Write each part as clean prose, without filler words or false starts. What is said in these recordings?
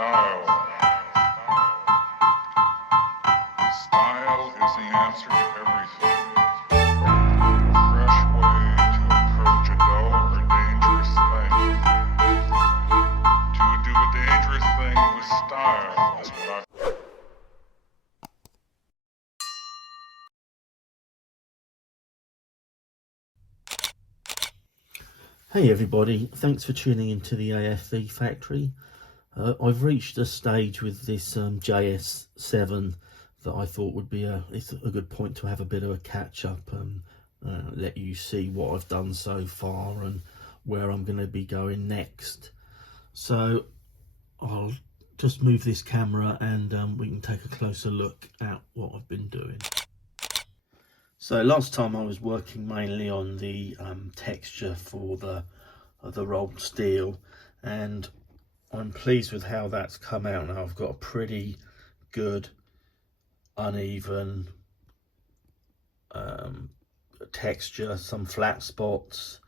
Style. Style is the answer to everything. A fresh way to approach a dull or dangerous thing. To do a dangerous thing with style is what I Hey everybody, thanks for tuning into the AFV factory. I've reached a stage with this JS-7 that I thought would be it's a good point to have a bit of a catch up and let you see what I've done so far and where I'm going to be going next. So I'll just move this camera and we can take a closer look at what I've been doing. So last time I was working mainly on the texture for the rolled steel, and I'm pleased with how that's come out now. I've got a pretty good uneven texture, some flat spots,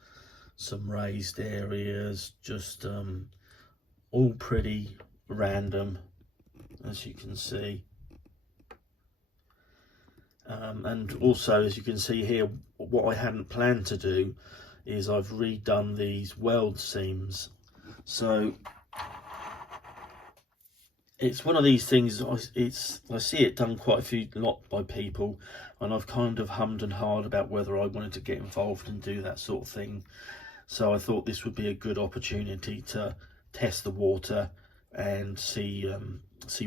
some raised areas, just all pretty random, as you can see. And also, as you can see here, what I hadn't planned to do is I've redone these weld seams. So it's one of these things, I see it done quite a lot by people, and I've kind of hummed and hawed about whether I wanted to get involved and do that sort of thing. So I thought this would be a good opportunity to test the water and see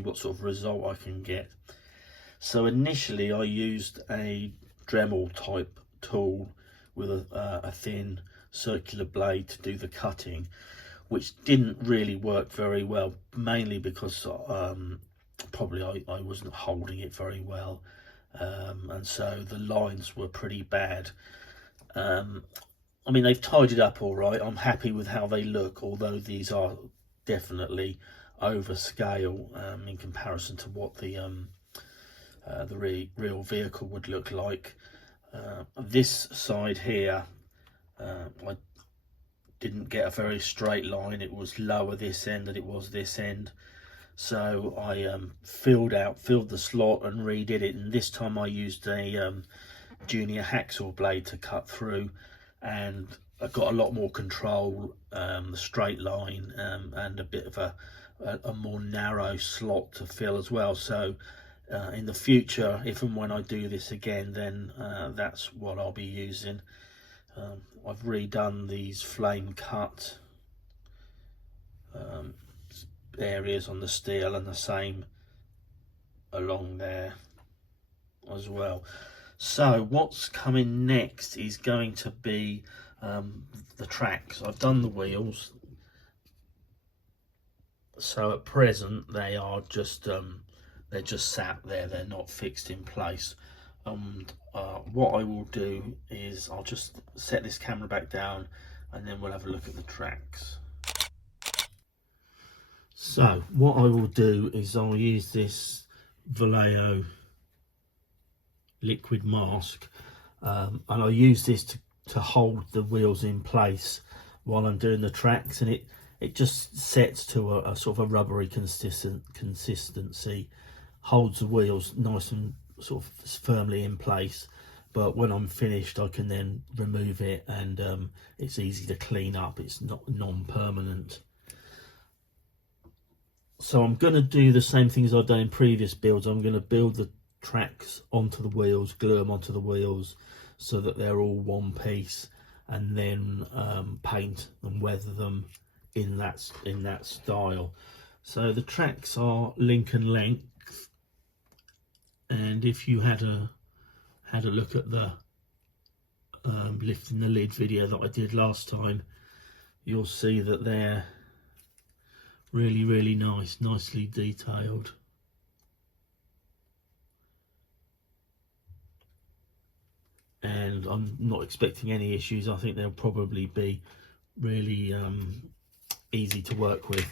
what sort of result I can get. So initially I used a Dremel type tool with a thin circular blade to do the cutting, which didn't really work very well, mainly because probably I wasn't holding it very well, and so the lines were pretty bad. I mean, they've tidied up all right. I'm happy with how they look, although these are definitely over scale in comparison to what the real vehicle would look like. This side here, I didn't get a very straight line. It was lower this end than it was this end, so I filled the slot and redid it, and this time I used a junior hacksaw blade to cut through, and I got a lot more control, the straight line, and a bit of a more narrow slot to fill as well. So in the future, if and when I do this again, then that's what I'll be using. I've redone these flame cut areas on the steel, and the same along there as well. So what's coming next is going to be the tracks. I've done the wheels, so at present they are just they're just sat there, they're not fixed in place. And what I will do is I'll just set this camera back down and then we'll have a look at the tracks. So what I will do is I'll use this Vallejo liquid mask, and I'll use this to hold the wheels in place while I'm doing the tracks, and it just sets to a sort of a rubbery consistency, holds the wheels nice and sort of firmly in place, but when I'm finished I can then remove it, and it's easy to clean up. It's not non-permanent. So I'm going to do the same thing as I've done in previous builds. I'm going to build the tracks onto the wheels, glue them onto the wheels so that they're all one piece, and then paint and weather them in that style. So the tracks are Lincoln length, and if you had a look at the lifting the lid video that I did last time, you'll see that they're really nice, nicely detailed. And I'm not expecting any issues. I think they'll probably be really easy to work with.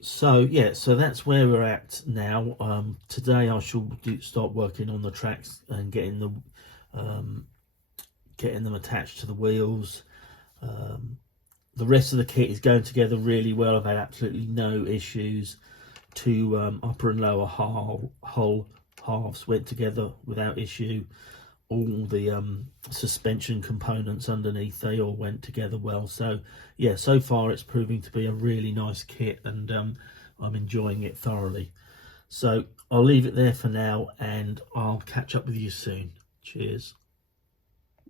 So yeah, so that's where we're at now. Today I shall start working on the tracks and getting them attached to the wheels. the rest of the kit is going together really well. I've had absolutely no issues. Two upper and lower hull halves went together without issue. All the suspension components underneath, they all went together well. So yeah, so far it's proving to be a really nice kit, and I'm enjoying it thoroughly. So I'll leave it there for now, and I'll catch up with you soon. Cheers.